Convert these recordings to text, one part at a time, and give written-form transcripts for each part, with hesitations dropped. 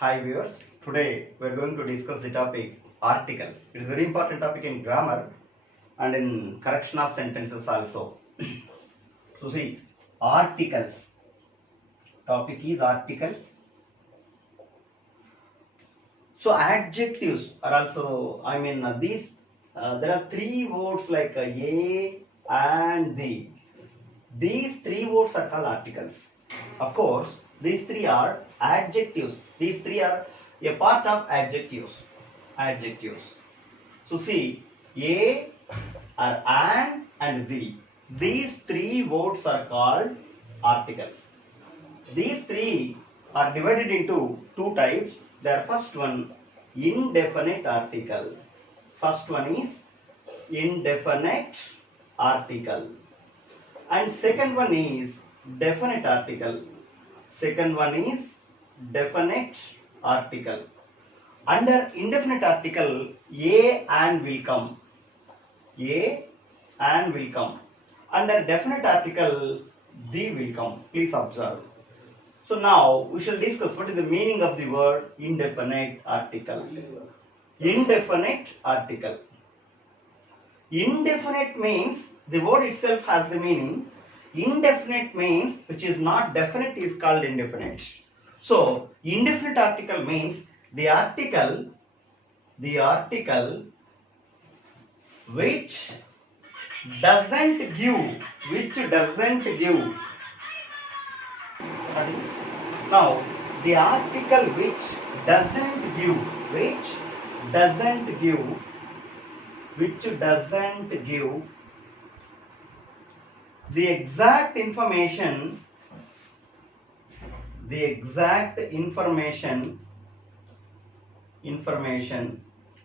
Hi viewers, today we are going to discuss the topic articles. It is a very important topic in grammar and in correction of sentences also. So see, articles. Topic is articles. So adjectives are also, there are three words like a and the. These three words are called articles. Of course, these three are adjectives. These three are a part of adjectives. Adjectives. So see, a or an and the. These three words are called articles. These three are divided into two types. The first one, indefinite article. First one is indefinite article. And second one is definite article. Second one is definite article. Under indefinite article, a and will come. A and will come. Under definite article, the will come. Please observe. So now we shall discuss what is the meaning of the word indefinite article. Indefinite article. Indefinite means the word itself has the meaning. Indefinite means which is not definite is called indefinite. So indefinite article means the article which doesn't give. Now the article which doesn't give the exact information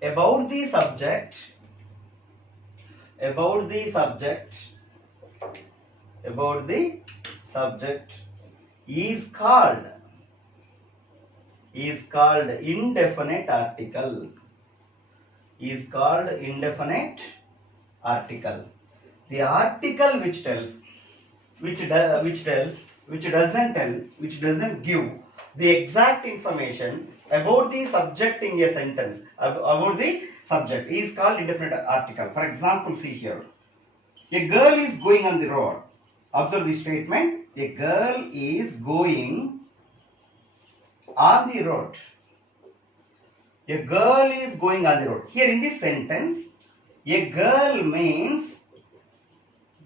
about the subject is called indefinite article. The article which doesn't give the exact information about the subject in a sentence, about the subject, is called indefinite article. For example, see here, a girl is going on the road. Observe the statement, a girl is going on the road. A girl is going on the road. Here in this sentence, a girl means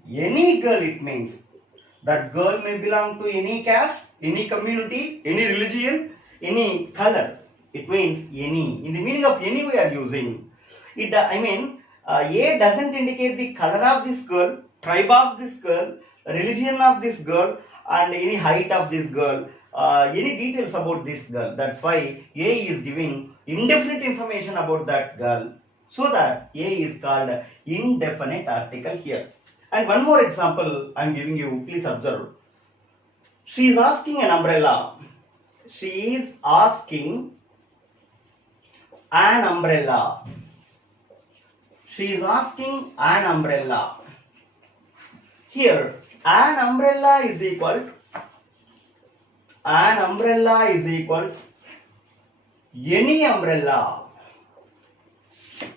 any girl. It means that girl may belong to any caste, any community, any religion, any color. It means any. In the meaning of any we are using it. A doesn't indicate the color of this girl, tribe of this girl, religion of this girl, and any height of this girl, any details about this girl. That's why A is giving indefinite information about that girl, so that A is called indefinite article here. And one more example I am giving you, please observe. She is asking an umbrella. She is asking an umbrella. She is asking an umbrella. Here, an umbrella is equal any umbrella.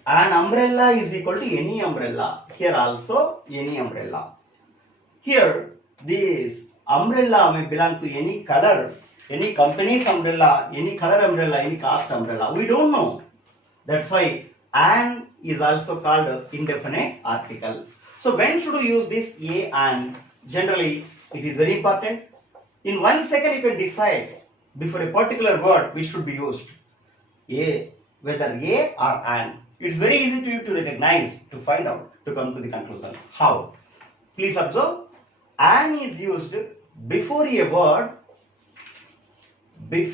An umbrella is equal to any umbrella. Here also any umbrella. Here this umbrella may belong to any color, any company's umbrella, any color umbrella, any caste umbrella. We don't know. That's why an is also called indefinite article. So when should we use this a and? Generally it is very important. In 1 second you can decide before a particular word which should be used. Whether a or an. It's very easy to you to recognize, to find out, to come to the conclusion. How? Please observe. An is used before a word which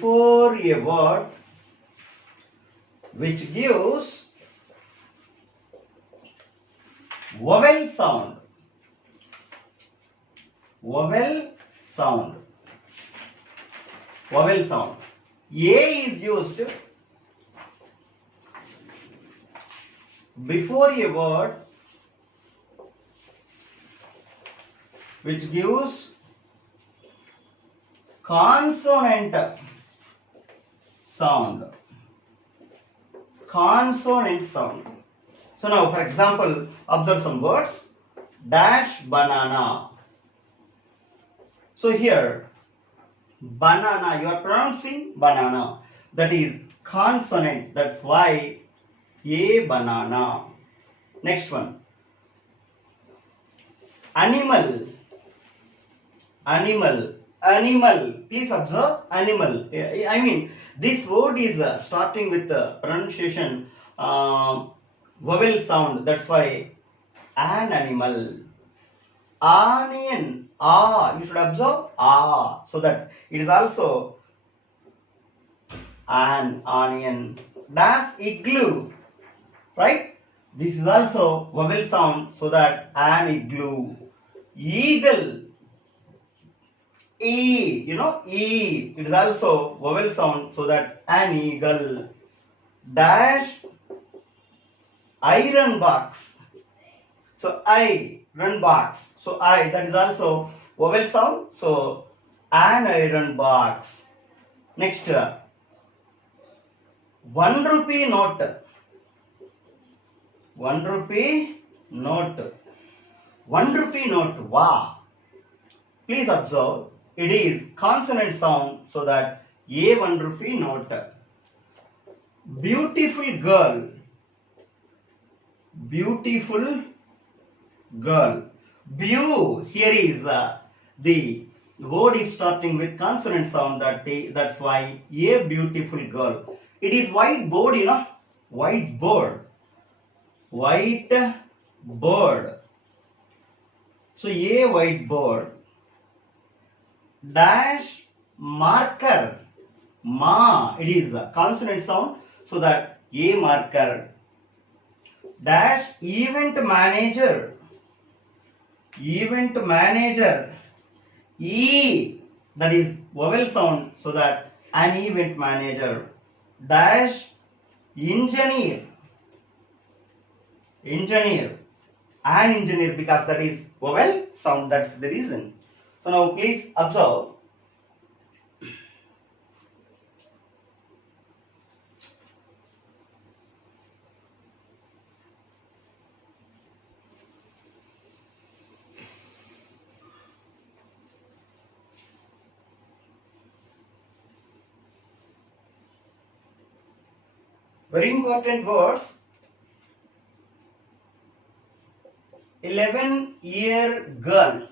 gives vowel sound. A is used before a word which gives consonant sound. Consonant sound. So now, for example, observe some words. Dash banana. So here, banana, you are pronouncing banana. That is consonant. That's why a banana. Next one. Animal. Animal. Animal. Please observe animal. I mean, this word is starting with the pronunciation vowel sound. That's why an animal. Onion. Ah. You should observe ah. So that it is also an onion. Das igloo. Right? This is also vowel sound. So that an igloo. Eagle. E, E. It is also vowel sound, so that an eagle. Dash iron box. So iron box. So that is also vowel sound, so an iron box. Next, 1 rupee note. 1 rupee note. 1 rupee note. Wow. Please observe. It is consonant sound, so that a 1 rupee note. Beautiful girl. Beautiful girl. Beau. Here is the word is starting with consonant sound. That's why a beautiful girl. It is white board, white board. White bird. So a white bird. Dash marker. Ma. It is a consonant sound, so that a marker. Dash event manager. Event manager. E. That is vowel sound, so that an event manager. Dash engineer. Engineer. An engineer, because that is vowel sound. That's the reason. So now please observe. Very important words. 11-year girl.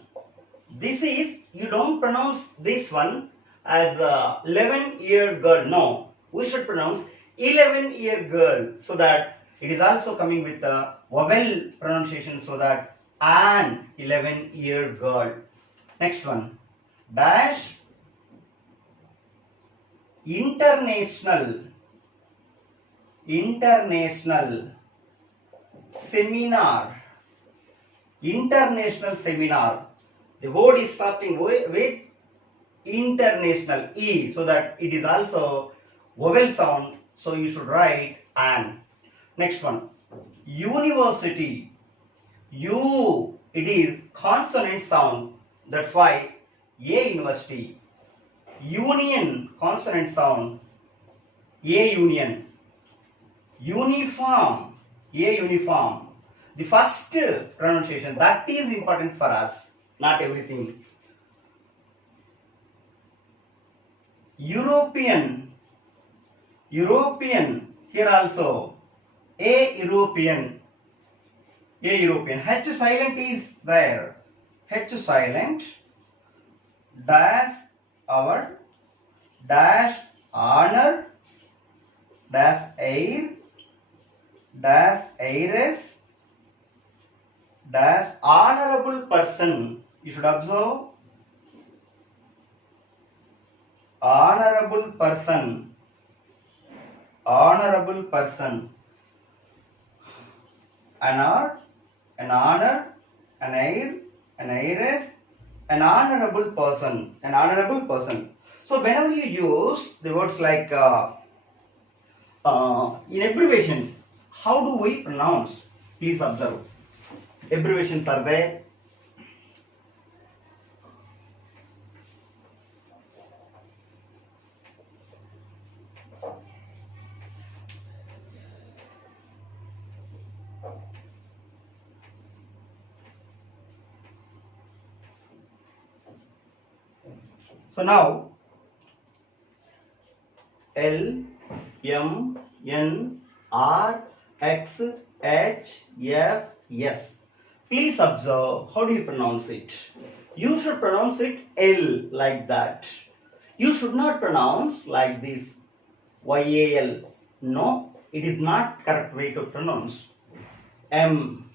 This is, you don't pronounce this one as 11-year girl. No, we should pronounce 11-year girl, so that it is also coming with the vowel pronunciation, so that an 11-year girl. Next one. Dash international. International seminar. International seminar. The word is starting with international E, so that it is also vowel sound, so you should write an. Next one. University. U. It is consonant sound. That's why a university. Union. Consonant sound. A union. Uniform. A uniform. The first pronunciation, that is important for us, not everything. European. European. Here also a European. A European. H silent is there. H silent. Dash our. Dash honor. Dash air. Dash heiress. Dash honorable person. You should observe. Honorable person. Honorable person. An art, an honor, an heir, an heiress, an honorable person. An honorable person. So whenever you use the words like in abbreviations, how do we pronounce? Please observe. Abbreviations are there. So now L, M, N, R, X, H, F, S. Please observe how do you pronounce it. You should pronounce it L like that. You should not pronounce like this YAL. No, it is not correct way to pronounce. M,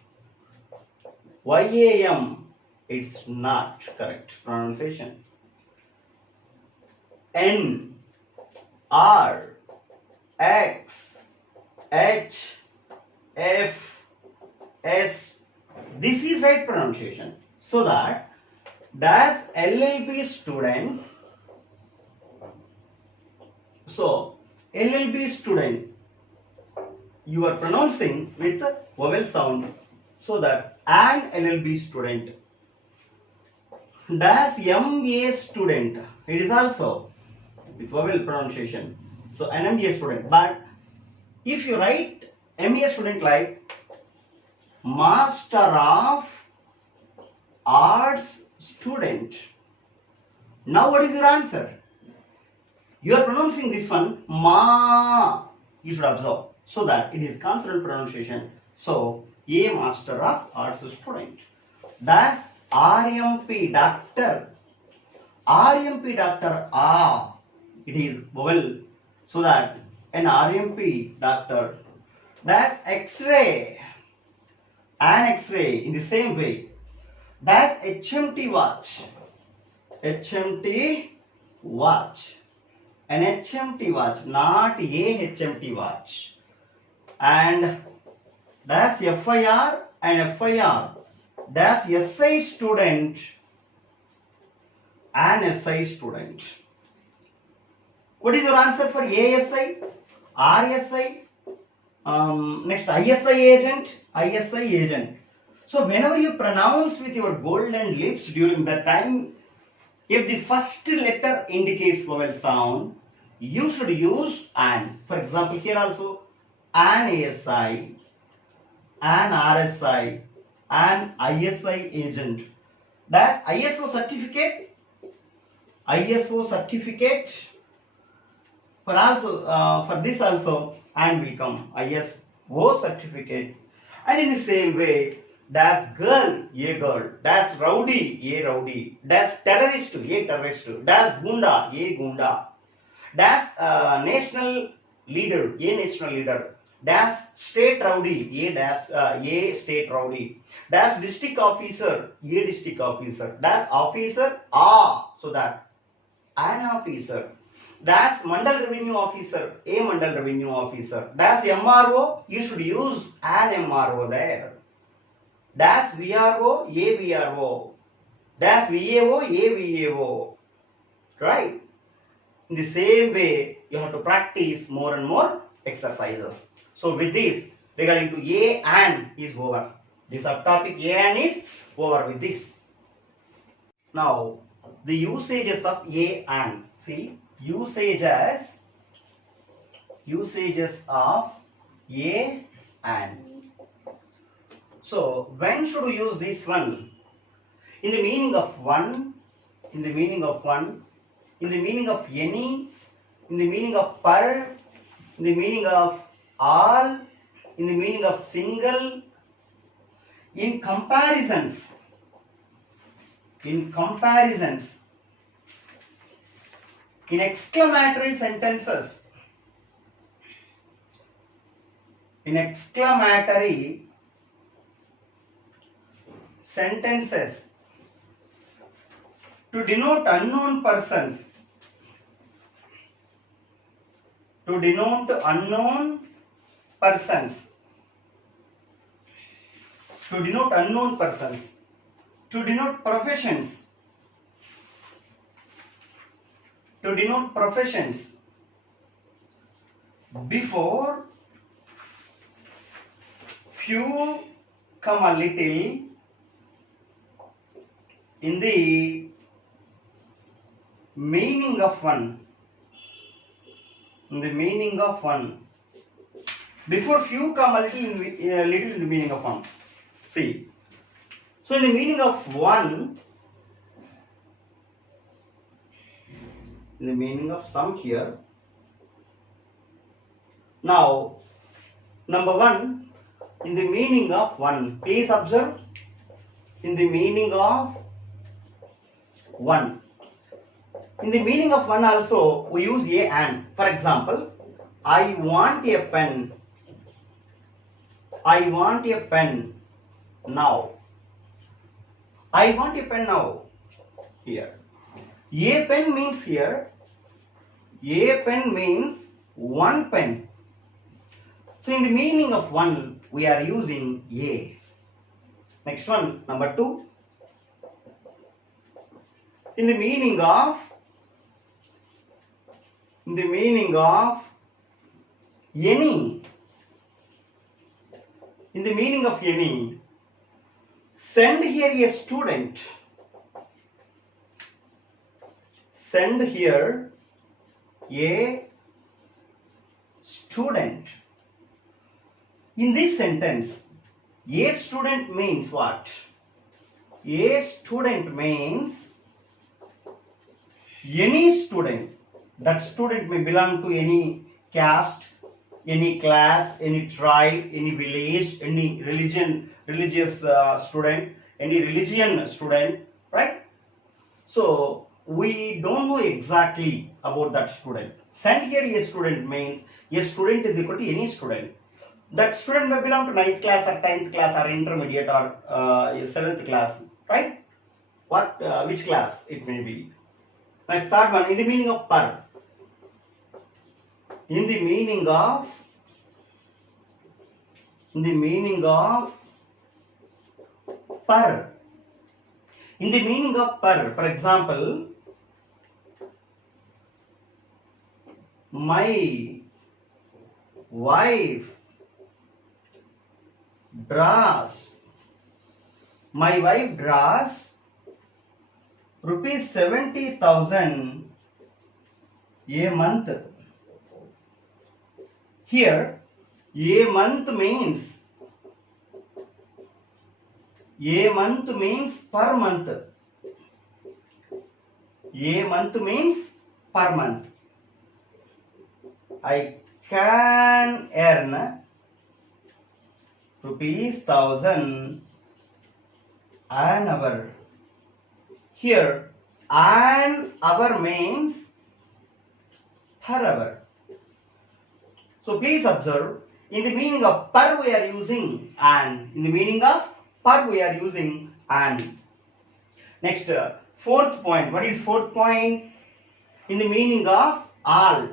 YAM, it's not correct pronunciation. N, R, X, H, F, S. This is right pronunciation. So that does LLB student. So LLB student, you are pronouncing with vowel sound. So that an LLB student. Does MA student. It is also with vowel pronunciation. So an MA student. But if you write MA student like Master of Arts student, now what is your answer? You are pronouncing this one ma. You should observe so that it is consonant pronunciation. So a Master of Arts student. Does RMP doctor. RMP doctor ah. It is vowel. So that an RMP doctor. Does X-ray. An X-ray in the same way. Does HMT watch. HMT watch. An HMT watch, not a HMT watch. And does FIR and FIR. Does SI student and SI student. What is your answer for ASI, RSI, next ISI agent, ISI agent. So whenever you pronounce with your golden lips during that time, if the first letter indicates vowel sound, you should use an. For example, here also an ASI, an RSI, an ISI agent. Does ISO certificate? ISO certificate. For also for this also and will come ISO certificate. And in the same way, does girl, a girl. Does rowdy, a rowdy. Does terrorist, a terrorist. Does gunda, a gunda. Does national leader, a national leader. Does state rowdy, a state rowdy. Does district officer, a district officer. Does officer, so that an officer. Does mandal revenue officer, a mandal revenue officer. Does MRO, you should use an MRO there. Does VRO, a VRO. Does VAO, a VAO. Right? In the same way, you have to practice more and more exercises. So with this, regarding to A and is over. This subtopic A and is over with this. Now, the usages of A and. See, usages of A and. So, when should we use this one? In the meaning of one, in the meaning of one, in the meaning of any, in the meaning of per, in the meaning of all, in the meaning of single, in comparisons, in exclamatory sentences, in exclamatory sentences, to denote unknown persons, to denote unknown persons, to denote unknown persons, to denote professions, to denote professions, before few come a little, in the meaning of one, in the meaning of one, before few come a little in the meaning of one. See, so in the meaning of one, in the meaning of sum here. Now, number 1, in the meaning of 1. Please observe, in the meaning of 1. In the meaning of 1 also, we use a and. For example, I want a pen. I want a pen now. I want a pen now. Here. A pen means here, a pen means one pen. So in the meaning of 1, we are using a. Next one, number 2. In the meaning of any. In the meaning of any, send here a student. Send here a student. In this sentence, a student means what? A student means any student. That student may belong to any caste, any class, any tribe, any village, any religious student, any religion student, right? So we don't know exactly about that student. Send here a student means a student is equal to any student. That student may belong to 9th class or 10th class or intermediate or 7th class, right? Which class it may be. Next, third one, in the meaning of per. In the meaning of per. In the meaning of per, for example, my wife draws rupees 70,000 a month. Here, a month means per month. A month means per month. I can earn rupees 1,000 an hour. Here, an hour means per hour. So please observe, in the meaning of per we are using an. In the meaning of per we are using an. Next, fourth point. What is fourth point? In the meaning of all.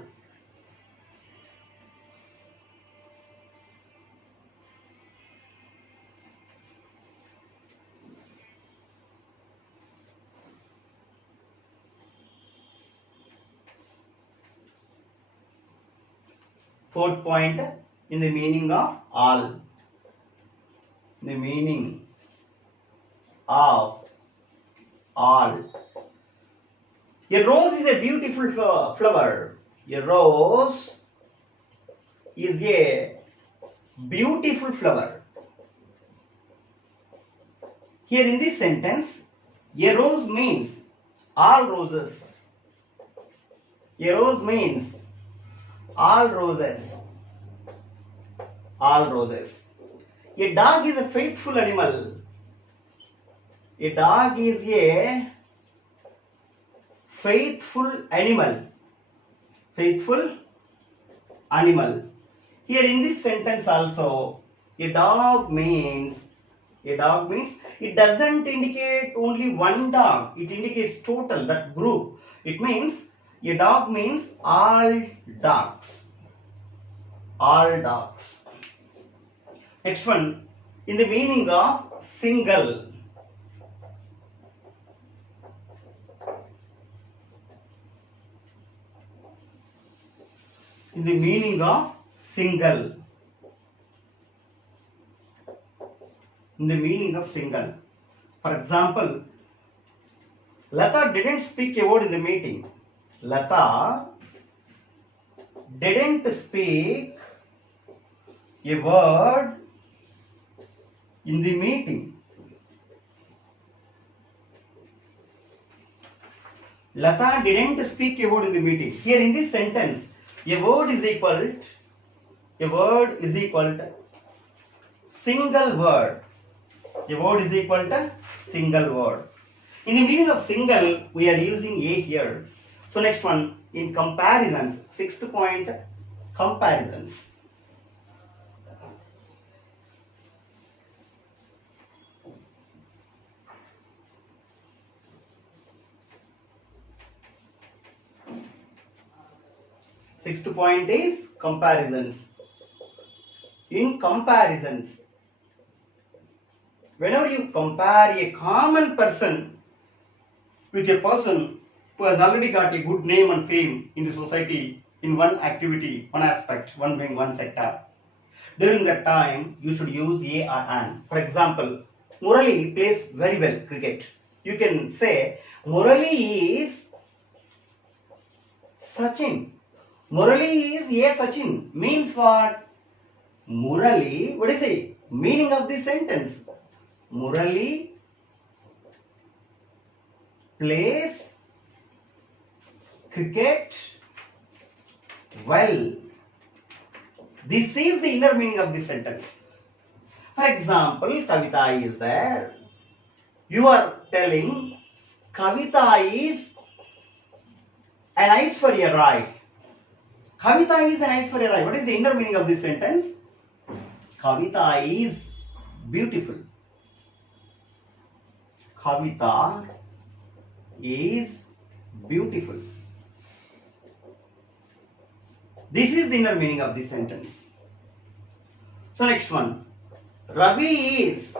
Fourth point, in the meaning of all. The meaning of all. A rose is a beautiful flower. A rose is a beautiful flower. Here in this sentence, a rose means all roses. A rose means all roses. All roses. A dog is a faithful animal. A dog is a faithful animal. Faithful animal. Here in this sentence also, a dog means, it doesn't indicate only one dog. It indicates total, that group. It means, a dog means all dogs. All dogs. Next one, in the meaning of single. In the meaning of single. In the meaning of single. For example, Lata didn't speak a word in the meeting. Lata didn't speak a word in the meeting. Lata didn't speak a word in the meeting. Here in this sentence, a word is equal to single word. A word is equal to single word. In the meaning of single, we are using a here. So next one, in comparisons, sixth point, comparisons. Sixth point is comparisons. In comparisons, whenever you compare a common person with a person who has already got a good name and fame in the society in one activity, one aspect, one wing, one sector, during that time you should use a or an. For example, Murali plays very well cricket. You can say Murali is Sachin. Murali is a Sachin. Means what? Murali, what is it? Meaning of this sentence. Murali plays cricket well. This is the inner meaning of this sentence. For example, Kavita is there. You are telling Kavita is an Aishwarya Rai. Kavita is an Aishwarya Rai. What is the inner meaning of this sentence? Kavita is beautiful. Kavita is beautiful. This is the inner meaning of this sentence. So next one. Ravi is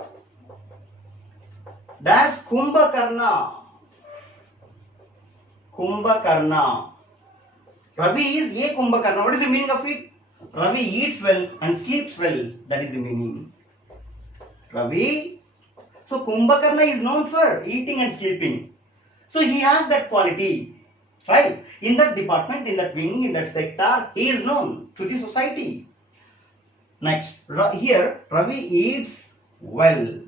dash Kumbhakarna. Kumbhakarna. Ravi is a Kumbhakarna. What is the meaning of it? Ravi eats well and sleeps well. That is the meaning. Ravi. So Kumbhakarna is known for eating and sleeping. So he has that quality. Right? In that department, in that wing, in that sector, he is known to the society. Next, here Ravi eats well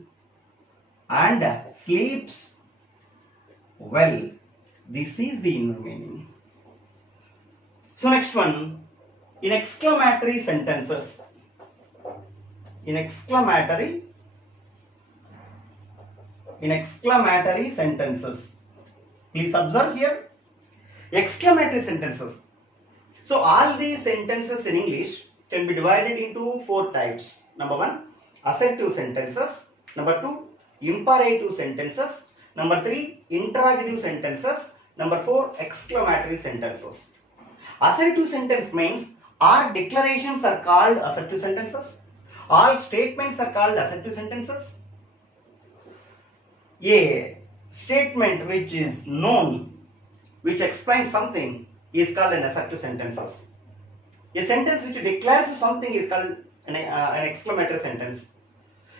and sleeps well. This is the inner meaning. So next one, in exclamatory sentences. In exclamatory sentences. Please observe here. Exclamatory sentences. So all these sentences in English can be divided into 4 types. Number 1, assertive sentences. Number 2, imperative sentences. Number 3, interrogative sentences. Number 4, exclamatory sentences. Assertive sentence means all declarations are called assertive sentences. All statements are called assertive sentences. A statement which is known, which explains something, is called an assertive sentences. A sentence which declares something is called an exclamatory sentence.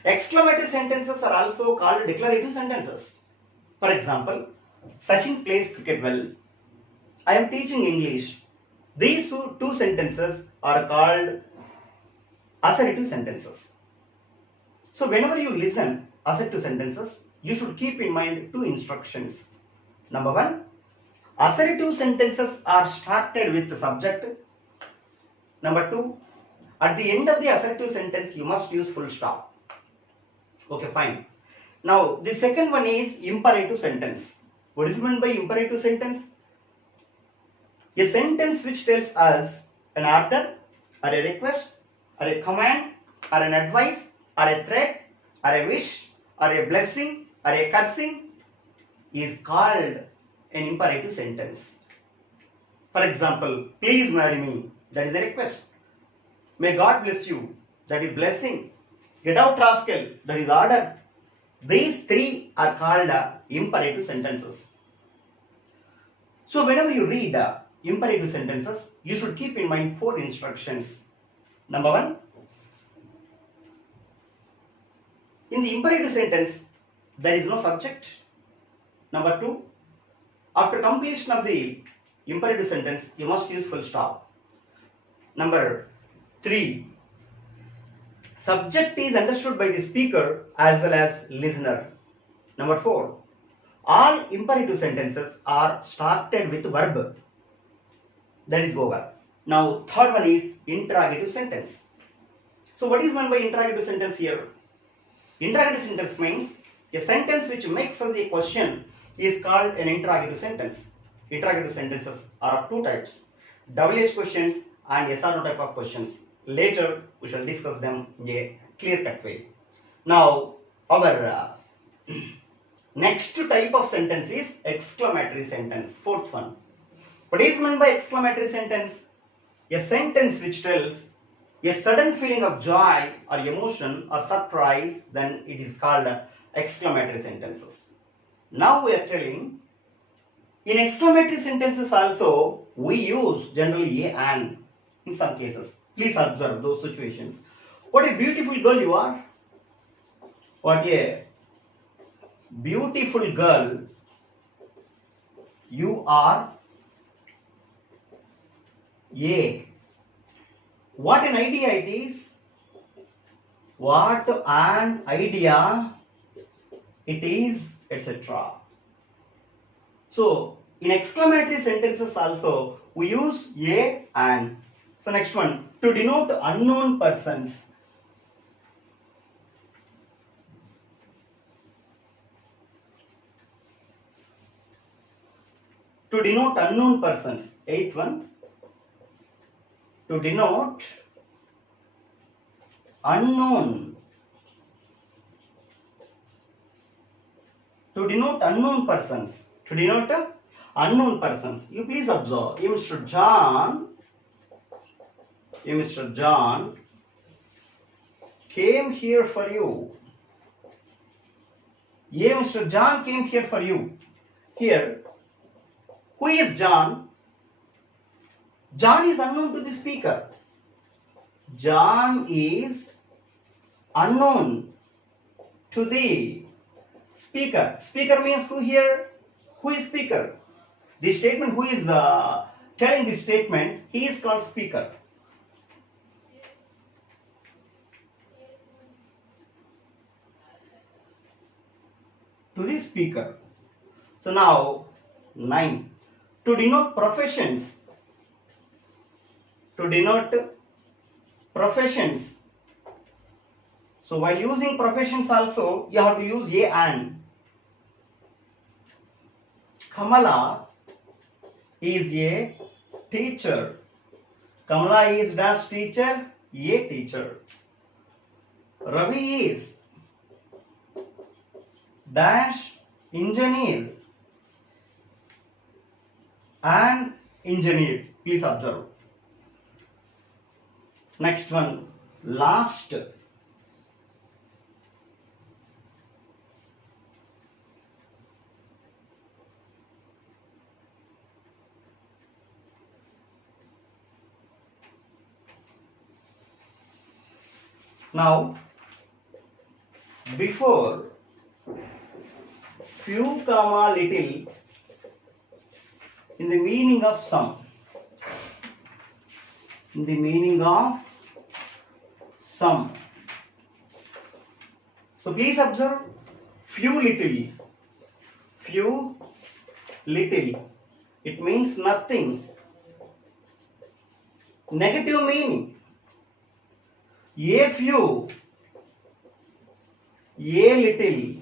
Exclamatory sentences are also called declarative sentences. For example, Sachin plays cricket well. I am teaching English. These two sentences are called assertive sentences. So whenever you listen assertive sentences, you should keep in mind 2 instructions. Number 1, assertive sentences are started with the subject. Number 2, at the end of the assertive sentence, you must use full stop. Okay, fine. Now, the second one is imperative sentence. What is meant by imperative sentence? A sentence which tells us an order, or a request, or a command, or an advice, or a threat, or a wish, or a blessing, or a cursing is called an imperative sentence. For example, please marry me. That is a request. May God bless you. That is blessing. Get out, rascal. That is order. These 3 are called imperative sentences. So whenever you read imperative sentences, you should keep in mind 4 instructions. Number 1, in the imperative sentence, there is no subject. Number 2, after completion of the imperative sentence, you must use full stop. Number 3, subject is understood by the speaker as well as listener. Number 4, All imperative sentences are started with verb. That is over. Now, third one is interrogative sentence. So, what is meant by interrogative sentence here? Interrogative sentence means a sentence which makes us a question is called an interrogative sentence. Interrogative sentences are of two types: WH questions and yes or no type of questions. Later, we shall discuss them in a clear-cut way. Now, our next type of sentence is exclamatory sentence. Fourth one. What is meant by exclamatory sentence? A sentence which tells a sudden feeling of joy or emotion or surprise, then it is called exclamatory sentences. Now we are telling, in exclamatory sentences also we use generally a and in some cases. Please observe those situations. What a beautiful girl you are. What a beautiful girl you are. A. What an idea it is. What an idea it is, etc. So, in exclamatory sentences also, we use a and. So, next one, to denote unknown persons. To denote unknown persons. Eighth one, to denote unknown. To denote unknown persons. To denote unknown persons. You please observe. A Mr. John came here for you. A Mr. John came here for you. Here, who is John? John is unknown to the speaker. John is unknown to the speaker. Speaker means who here? Who is speaker? The statement, who is telling this statement, he is called speaker. To the speaker. So now, 9. To denote professions. To denote professions. So while using professions also, you have to use a and. Kamala is a teacher. Kamala is dash teacher, a teacher. Ravi is dash engineer, an engineer. Please observe. Next one, last. Now, before few comma little in the meaning of some. In the meaning of some. So please observe few little. Few little. It means nothing. Negative meaning. A few, a little,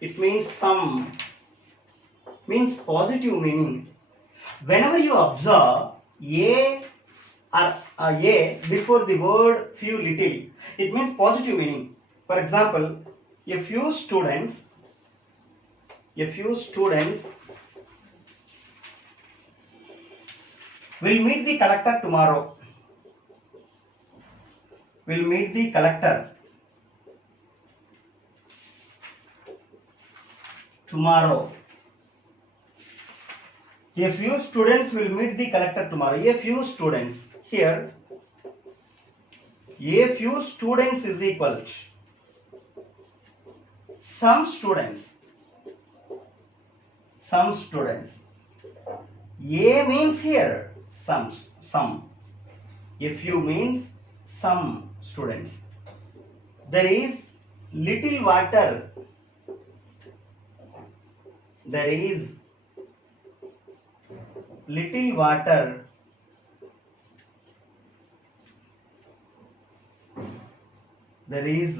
it means some, means positive meaning. Whenever you observe a or a before the word few little, it means positive meaning. For example, a few students will meet the collector tomorrow. Will meet the collector tomorrow. A few students will meet the collector tomorrow. A few students. Here, a few students is equal to some students. Some students. A means here some. A few means some students. There is little water there is little water there is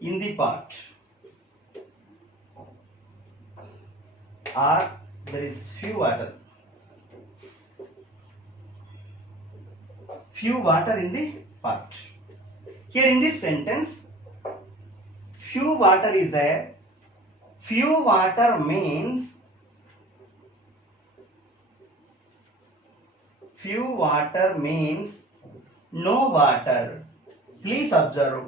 in the pot, or there is few water in the pot. Here in this sentence, few water is there. Few water means no water. Please observe,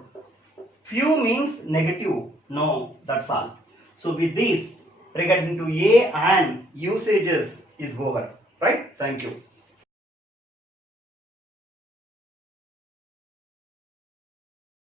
few means negative, no, that's all. So with this, regarding to A and usages is over, right? Thank you.